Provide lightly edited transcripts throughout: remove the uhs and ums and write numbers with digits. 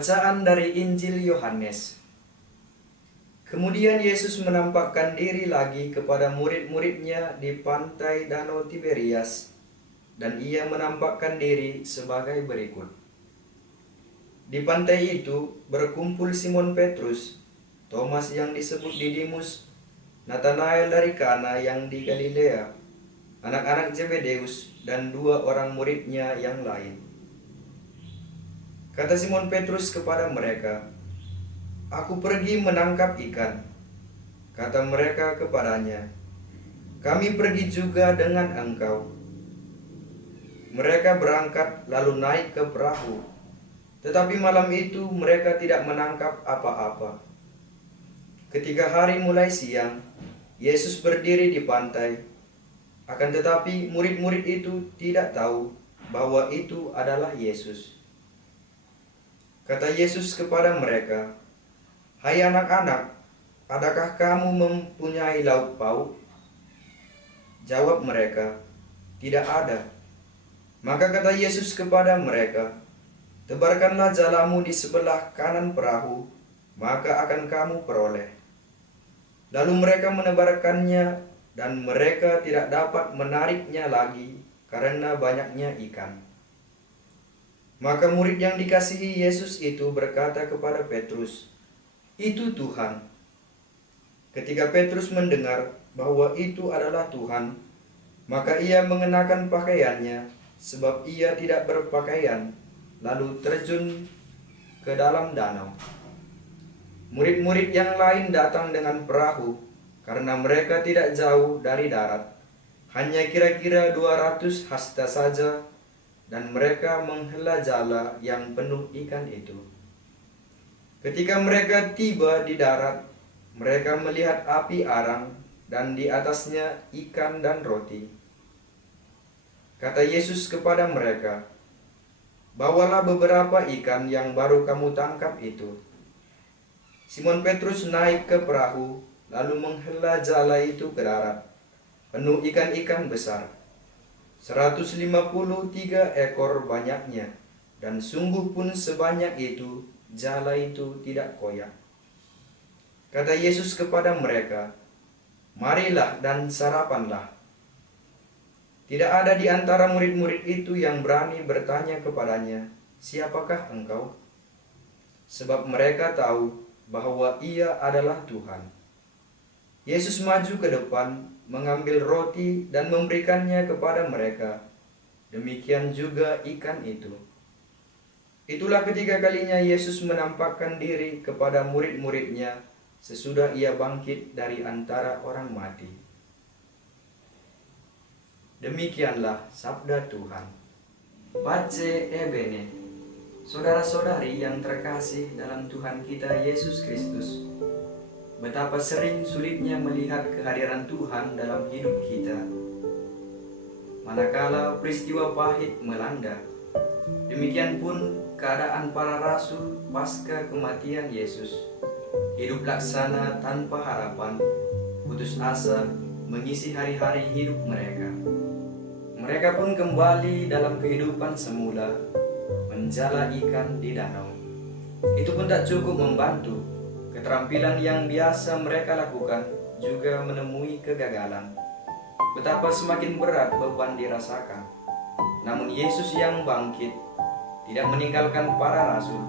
Bacaan dari Injil Yohanes. Kemudian Yesus menampakkan diri lagi kepada murid-muridnya di pantai Danau Tiberias, dan ia menampakkan diri sebagai berikut. Di pantai itu berkumpul Simon Petrus, Thomas yang disebut Didimus, Natanael dari Kana yang di Galilea, anak-anak Zebedeus, dan 2 orang muridnya yang lain. Kata Simon Petrus kepada mereka, "Aku pergi menangkap ikan." Kata mereka kepadanya, "Kami pergi juga dengan engkau." Mereka berangkat lalu naik ke perahu, tetapi malam itu mereka tidak menangkap apa-apa. Ketika hari mulai siang, Yesus berdiri di pantai, akan tetapi murid-murid itu tidak tahu bahwa itu adalah Yesus. Kata Yesus kepada mereka, "Hai anak-anak, adakah kamu mempunyai lauk pauk?" Jawab mereka, "Tidak ada." Maka kata Yesus kepada mereka, "Tebarkanlah jalamu di sebelah kanan perahu, maka akan kamu peroleh." Lalu mereka menebarkannya, dan mereka tidak dapat menariknya lagi karena banyaknya ikan. Maka murid yang dikasihi Yesus itu berkata kepada Petrus, "Itu Tuhan." Ketika Petrus mendengar bahwa itu adalah Tuhan, maka ia mengenakan pakaiannya, sebab ia tidak berpakaian, lalu terjun ke dalam danau. Murid-murid yang lain datang dengan perahu, karena mereka tidak jauh dari darat, hanya kira-kira 200 hasta saja, dan mereka menghela jala yang penuh ikan itu. Ketika mereka tiba di darat, mereka melihat api arang, dan di atasnya ikan dan roti. Kata Yesus kepada mereka, "Bawalah beberapa ikan yang baru kamu tangkap itu." Simon Petrus naik ke perahu, lalu menghela jala itu ke darat, penuh ikan-ikan besar. 153 ekor banyaknya, dan sungguh pun sebanyak itu, jala itu tidak koyak. Kata Yesus kepada mereka, "Marilah dan sarapanlah." Tidak ada di antara murid-murid itu yang berani bertanya kepadanya, "Siapakah engkau?" Sebab mereka tahu bahwa ia adalah Tuhan. Yesus maju ke depan, mengambil roti dan memberikannya kepada mereka. Demikian juga ikan itu. Itulah ketiga kalinya Yesus menampakkan diri kepada murid-muridnya sesudah ia bangkit dari antara orang mati. Demikianlah sabda Tuhan. Pace ebene. Saudara-saudari yang terkasih dalam Tuhan kita Yesus Kristus, betapa sering sulitnya melihat kehadiran Tuhan dalam hidup kita. Manakala peristiwa pahit melanda, demikian pun keadaan para rasul pasca kematian Yesus. Hidup laksana tanpa harapan, putus asa mengisi hari-hari hidup mereka. Mereka pun kembali dalam kehidupan semula, menjala ikan di danau. Itu pun tak cukup membantu. Keterampilan yang biasa mereka lakukan juga menemui kegagalan. Betapa semakin berat beban dirasakan. Namun Yesus yang bangkit tidak meninggalkan para rasul.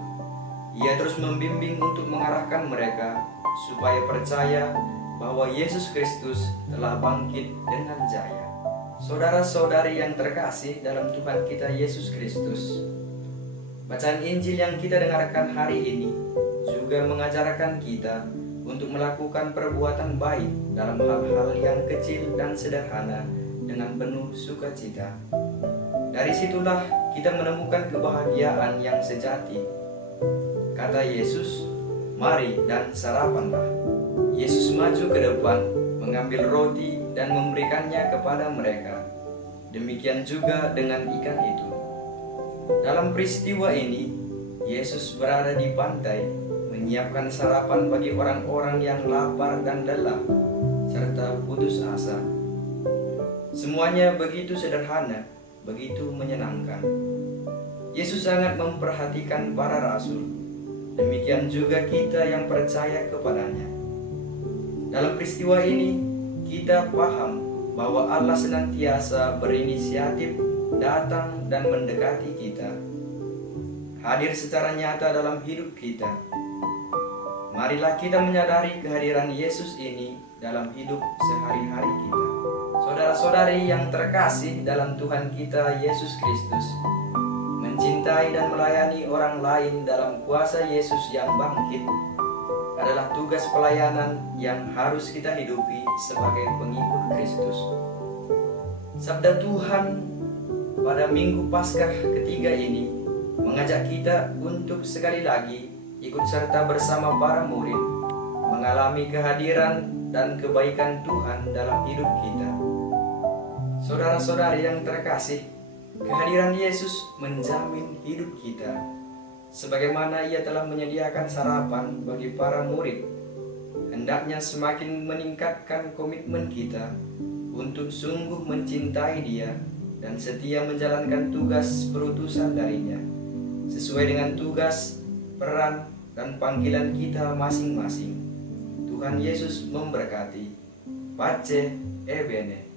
Ia terus membimbing untuk mengarahkan mereka supaya percaya bahwa Yesus Kristus telah bangkit dengan jaya. Saudara-saudari yang terkasih dalam Tuhan kita Yesus Kristus, bacaan Injil yang kita dengarkan hari ini juga mengajarkan kita untuk melakukan perbuatan baik dalam hal-hal yang kecil dan sederhana dengan penuh sukacita. Dari situlah kita menemukan kebahagiaan yang sejati. Kata Yesus, "Mari dan sarapanlah." Yesus maju ke depan, mengambil roti dan memberikannya kepada mereka. Demikian juga dengan ikan itu. Dalam peristiwa ini, Yesus berada di pantai, menyiapkan sarapan bagi orang-orang yang lapar dan lelah, serta putus asa. Semuanya begitu sederhana, begitu menyenangkan. Yesus sangat memperhatikan para rasul. demikian juga kita yang percaya kepadanya. Dalam peristiwa ini, kita paham bahwa Allah senantiasa berinisiatif datang dan mendekati kita, hadir secara nyata dalam hidup kita. Marilah kita menyadari kehadiran Yesus ini dalam hidup sehari-hari kita. Saudara-saudari yang terkasih dalam Tuhan kita Yesus Kristus, mencintai dan melayani orang lain dalam kuasa Yesus yang bangkit adalah tugas pelayanan yang harus kita hidupi sebagai pengikut Kristus. Sabda Tuhan pada Minggu Paskah ketiga ini mengajak kita untuk sekali lagi ikut serta bersama para murid mengalami kehadiran dan kebaikan Tuhan dalam hidup kita. Saudara-saudari yang terkasih, kehadiran Yesus menjamin hidup kita, sebagaimana Ia telah menyediakan sarapan bagi para murid. Hendaknya semakin meningkatkan komitmen kita untuk sungguh mencintai Dia dan setia menjalankan tugas perutusan darinya, sesuai dengan tugas, peran, dan panggilan kita masing-masing. Tuhan Yesus memberkati. Pace e bene.